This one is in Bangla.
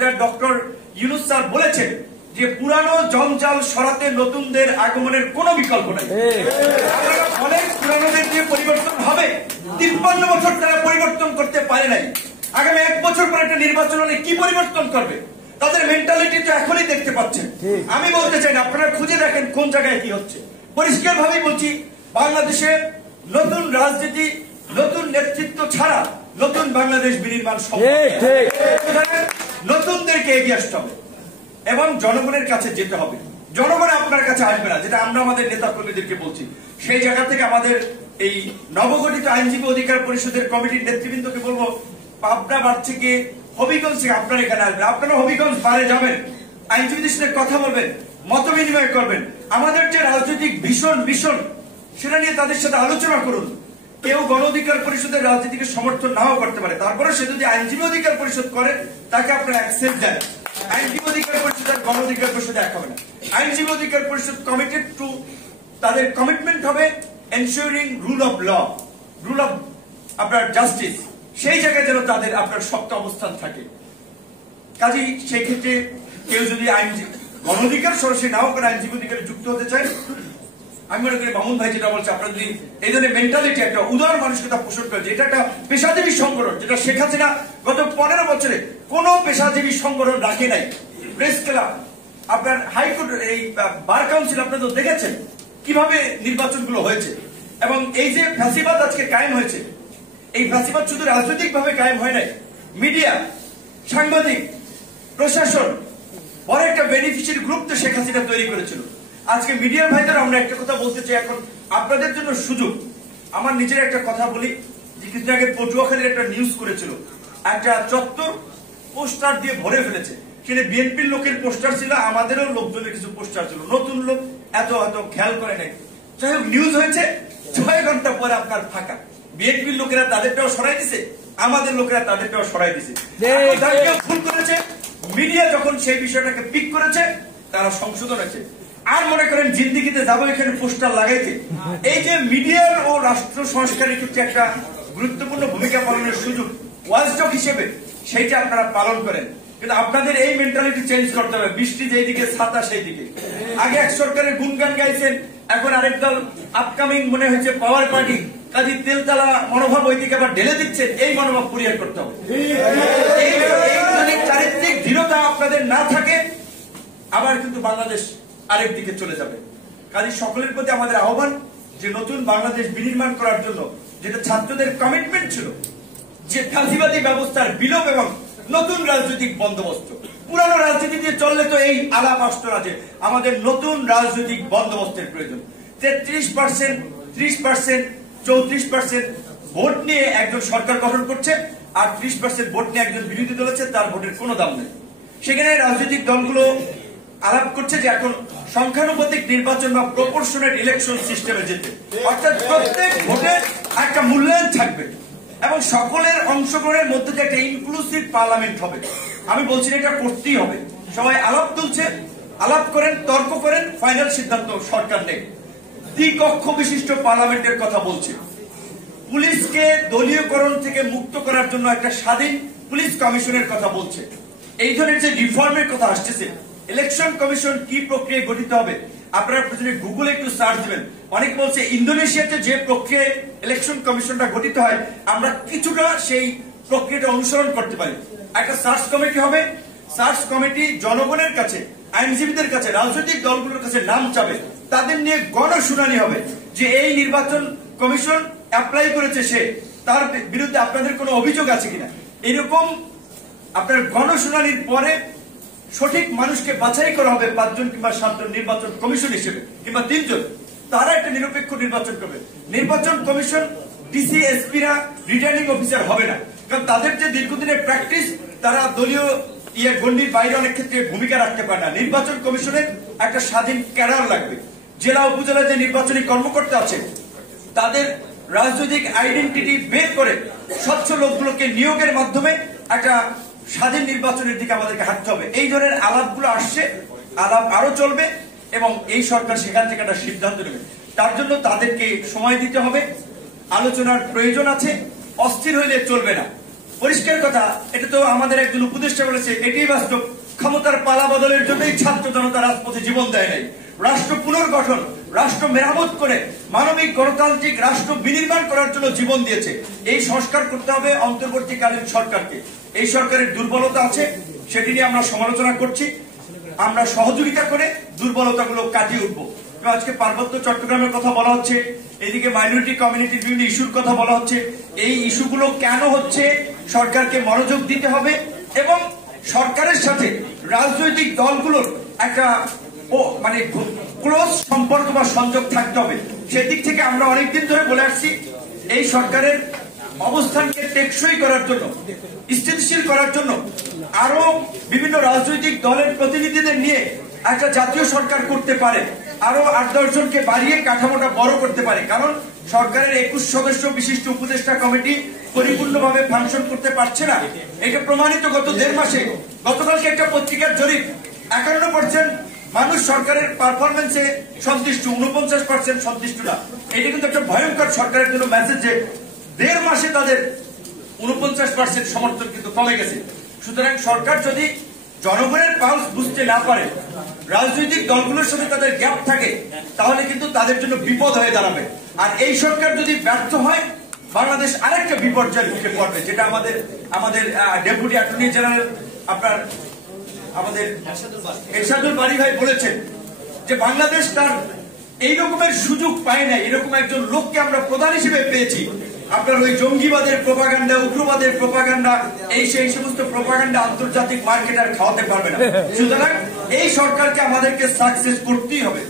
এটা ডক্টর ইউনূস স্যার বলেছেন যে পুরানো জঞ্জাল সরাতে নতুনদের আগমনের কোনো বিকল্প নাই। অনেক পুরানোদের দিয়ে পরিবর্তন হবে, 53 বছর তারা পরিবর্তন করতে পারে নাই। আগামী 1 বছর পর একটা নির্বাচন হলে কি পরিবর্তন করবে? তাদের মেন্টালিটি তো এখনই দেখতে পাচ্ছেন। আমি বলতে চাই না, আপনারা খুঁজে দেখেন কোন জায়গায় কি হচ্ছে। পরিষ্কার ভাবে বলছি, বাংলাদেশে নতুন রাজনীতি, নতুন নেতৃত্ব ছাড়া নতুন বাংলাদেশ বিনির্মাণ সম্ভব। নতুনদেরকে এগিয়ে আসতে হবে এবং জনগণের কাছে যেতে হবে। জনগণ আপনার কাছে আসবে না, যেটা আমরা আমাদের নেতা কর্মীদেরকে বলছি। সেই জায়গা থেকে আমাদের এই নবগঠিত আইনজীবী অধিকার পরিষদের কমিটির নেতৃবৃন্দকে বলবো, পাবনা বার থেকে হবিগঞ্জ থেকে আপনারা এখানে আসবেন। আপনারা হবিগঞ্জ বারে যাবেন, আইনজীবীদের সাথে কথা বলবেন, মত বিনিময় করবেন। আমাদের যে রাজনৈতিক ভীষণ সেটা নিয়ে তাদের সাথে আলোচনা করুন। কেউ গণ অধিকার পরিষদের রাজনীতিকে সমর্থন নাও করতে পারে, তারপরে সে যদি আইনজীবী অধিকার পরিষদ করে তাকে আপনারা অ্যাকসেপ্ট দেন। আইনজীবী অধিকার পরিষদ আর গণ অধিকার পরিষদ এক হবে না। আইনজীবী অধিকার পরিষদ কমিটেড টু, তাদের কমিটমেন্ট হবে ensuring rule of law, rule of আপনার জাস্টিস, সেই জায়গায় যেন তাদের আপনার শক্ত অবস্থান থাকে। কাজেই সেই ক্ষেত্রে কেউ যদি আইনজীবী গণ অধিকার সরাসরি নাও করে আইনজীবী অধিকারে যুক্ত হতে চায়, আমি মনে করি মামুন ভাই যেটা বলছে, আপনারা যদি এই ধরনের মেন্টালিটি, একটা উদার মানসিকতা পোষণ করেছে, এটা একটা পেশাজীবী সংগঠন, যেটা শেখ হাসিনা গত 15 বছরে কোন পেশাজীবী সংগঠন রাখে নাই। প্রেস ক্লাব, আপনার হাইকোর্ট, এই বার কাউন্সিল, আপনারা তো দেখেছেন কিভাবে নির্বাচনগুলো হয়েছে। এবং এই যে ফ্যাসিবাদ আজকে কায়েম হয়েছে, এই ফ্যাসিবাদ শুধু রাজনৈতিক ভাবে কায়েম হয় নাই, মিডিয়া, সাংবাদিক, প্রশাসন, বড় একটা বেনিফিশিয়ারি গ্রুপ তো শেখ হাসিনা তৈরি করেছিল। আজকে মিডিয়ার ভাইদের আমরা একটা কথা বলতে চাই, এখন আপনাদের জন্য সুযোগ। আমার নিজের একটা কথা বলি, যে কিছুদিন আগে পটুয়াখালীর একটা নিউজ করেছিল, একটা চত্বর পোস্টার দিয়ে ভরে ফেলেছে। সেখানে বিএনপির লোকের পোস্টার ছিল, আমাদেরও লোকজনের কিছু পোস্টার ছিল। নতুন লোক এত খেয়াল করে নাই। যাই হোক, নিউজ হয়েছে, 6 ঘন্টা পরে আপনার ফাঁকা। বিএনপির লোকেরা তাদেরটাও সরাই দিছে, আমাদের লোকেরা তাদেরটাও সরাই দিছে। ভুল করেছে, মিডিয়া যখন সেই বিষয়টাকে পিক করেছে, তারা সংশোধন হয়েছে। আর মনে করেন জিন্দিগিতে যাবো এখানে পোস্টার লাগাইতে, এই যে মিডিয়ার ও রাষ্ট্র সংস্কারের ক্ষেত্রে একটা গুরুত্বপূর্ণ ভূমিকা পালনের সুযোগ ওয়াচডগ হিসেবে, সেইটা আপনারা পালন করেন। কিন্তু আপনাদের এই মেন্টালিটি চেঞ্জ করতে হবে। বৃষ্টি যেদিকে, ছাতা সেই দিকে। আগে এক সরকারের গুণগান গাইছেন, এখন আরেক দল আপকামিং মনে হয়েছে পাওয়ার পার্টি, কাজী তেলতলা মনোভাব ওইদিকে আবার ঢেলে দিচ্ছেন। এই মনোভাব পরিহার করতে হবে। এই চারিত্রিক দৃঢ়তা আপনাদের না থাকে, আবার কিন্তু বাংলাদেশ আরেক দিকে চলে যাবে। কাজে সকলের প্রতি আমাদের আহ্বান, যে নতুন বাংলাদেশ বিনির্মাণ করার জন্য যেটা ছাত্রদের কমিটমেন্ট ছিল, যে ফ্যাসিবাদী ব্যবস্থার বিলোপ এবং নতুন রাজনৈতিক বন্দোবস্ত। পুরানো রাজনীতি দিয়ে চললে তো এই আলাপ আসতো না যে আমাদের নতুন রাজনৈতিক বন্দোবস্তের প্রয়োজন। 33%, 30%, 34% ভোট নিয়ে একজন সরকার গঠন করছে, আর 30% ভোট নিয়ে একজন বিরোধী দল আছে, তার ভোটের কোনো দাম নেই। সেখানে রাজনৈতিক দলগুলো আলাপ করছে যে এখন সংখ্যানুপাতিক নির্বাচন বা প্রপোর্শনাল ইলেকশন সিস্টেমে যেতে, অর্থাৎ প্রত্যেক ভোটের একটা মূল্যায়ন থাকবে এবং সকলের অংশগ্রহণের মধ্যে যে একটা ইনক্লুসিভ পার্লামেন্ট হবে। আমি বলছি এটা করতেই হবে। সবাই আলাপ তুলছে, আলাপ করেন, তর্ক করেন, ফাইনাল সিদ্ধান্ত সরকার নেই। দ্বিকক্ষ বিশিষ্ট পার্লামেন্টের কথা বলছে। পুলিশকে দলীয়করণ থেকে মুক্ত করার জন্য একটা স্বাধীন পুলিশ কমিশনের কথা বলছে। এই ধরনের যে রিফর্মের কথা আসছে, ইলেকশন কমিশন কি প্রক্রিয়ায় গঠিত হবে, আপনারা প্রথমে গুগলে একটু সার্চ দিবেন। অনেক বলছে ইন্দোনেশিয়াতে যে প্রক্রিয়ায় ইলেকশন কমিশনটা গঠিত হয়, আমরা কিছুটা সেই প্রক্রিয়াটা অনুসরণ করতে পারি। একটা সার্চ কমিটি হবে, সার্চ কমিটি জনগণের কাছে, আইনজীবীদের কাছে, রাজনৈতিক দলগুলোর কাছে নাম চাবে, তাদের নিয়ে গণশুনানি হবে যে এই নির্বাচন কমিশন অ্যাপ্লাই করেছে, সে তার বিরুদ্ধে আপনাদের কোনো অভিযোগ আছে কিনা। এরকম আপনার গণশুনানির পরে সঠিক মানুষকে বাছাই করা হবে 5 জন কিংবা 7 জন নির্বাচন কমিশন হিসেবে, কিংবা 3 জন। তারা একটা নিরপেক্ষ নির্বাচন করবে। নির্বাচন কমিশন ডিসি, এসপিরা রিটার্নিং অফিসার হবে না, কারণ তাদের যে দীর্ঘদিনের প্র্যাকটিস, তারা দলীয় গণ্ডির বাইরে অনেক ক্ষেত্রে ভূমিকা রাখতে পারে না। নির্বাচন কমিশনের একটা স্বাধীন ক্যাডার লাগবে। জেলা উপজেলায় যে নির্বাচনী কর্মকর্তা আছে, তাদের রাজনৈতিক আইডেন্টিটি বের করে স্বচ্ছ লোকগুলোকে নিয়োগের মাধ্যমে একটা স্বাধীন নির্বাচনের দিকে আমাদেরকে হাঁটতে হবে। এই ধরনের আলাপগুলো আসছে, আলাপ আরো চলবে এবং এই সরকার সেখান থেকে একটা সিদ্ধান্ত নেবে। তার জন্য তাদেরকে সময় দিতে হবে, আলোচনার প্রয়োজন আছে। অস্থির হইলে চলবে না। পরিষ্কার কথা, এটা তো আমাদের একজন উপদেষ্টা বলেছে, এটাই বাস্তব। ক্ষমতার পালা বদলের জন্যই ছাত্র জনতা রাজপথে জীবন দেয় নাই। রাষ্ট্র পুনর্গঠন, রাষ্ট্র মেরামত করে মানবিক গণতান্ত্রিক রাষ্ট্র বিনির্মাণ করার জন্য জীবন দিয়েছে। এই সংস্কার করতে হবে অন্তর্বর্তীকালীন সরকারকে। এই সরকারের দুর্বলতা আছে, সেটি নিয়ে আমরা সমালোচনা করছি। আমরা সহযোগিতা করে দুর্বলতাগুলো কাটিয়ে উঠবো। আজকে পার্বত্য চট্টগ্রামের কথা বলা হচ্ছে, এদিকে মাইনরিটি কমিউনিটির বিভিন্ন ইস্যুর কথা বলা হচ্ছে। এই ইস্যুগুলো কেন হচ্ছে সরকারকে মনোযোগ দিতে হবে এবং সরকারের সাথে রাজনৈতিক দলগুলোর একটা মানে ক্লোজ সম্পর্ক বা সংযোগ থাকতে হবে। সেদিক থেকে আমরা অনেকদিন ধরে বলে আসছি, এই সরকারের অবস্থানকে টেকসই করার জন্য, স্থিতিশীল করার জন্য আরো বিভিন্ন রাজনৈতিক দলের প্রতিনিধিদের নিয়ে একটা জাতীয় সরকার করতে পারে, আরো 8-10 জনকে বাড়িয়ে কাঠামোটা বড় করতে পারে। কারণ সরকারের 21 সদস্য বিশিষ্ট উপদেষ্টা কমিটি পরিপূর্ণভাবে ফাংশন করতে পারছে না। এটা প্রমাণিত গত 1.5 মাসে। গতকালকে একটা পত্রিকার জরিপ, 51% মানুষ সরকারের পারফরমেন্সে সন্তুষ্ট, 49% সন্তুষ্ট না। এটা কিন্তু একটা ভয়ঙ্কর সরকারের জন্য মেসেজ যে 1.5 মাসে তাদের 49% সমর্থন কিন্তু কমে গেছে। সুতরাং সরকার যদি জনগণের পালস বুঝতে না পারে, রাজনৈতিক দলগুলোর সাথে তাদের গ্যাপ থাকে, তাহলে কিন্তু তাদের জন্য বিপদ হয়ে দাঁড়াবে। আর এই সরকার যদি ব্যর্থ হয়, বাংলাদেশ আরেকটা বিপর্যয়ের মুখে পড়বে, যেটা আমাদের ডেপুটি অ্যাটর্নি জেনারেল আপনার আমাদের এরশাদুল বারী ভাই বলেছেন যে বাংলাদেশ তার এই রকমের সুযোগ পায় না। এরকম একজন লোককে আমরা প্রধান হিসেবে পেয়েছি। আপনার ওই জঙ্গিবাদের প্রোপাগান্ডা, উগ্রবাদের প্রোপাগান্ডা, সেই সমস্ত প্রোপাগান্ডা আন্তর্জাতিক মার্কেট আর খাওয়াতে পারবে না। সুতরাং এই সরকারকে আমাদেরকে সাকসেস করতেই হবে।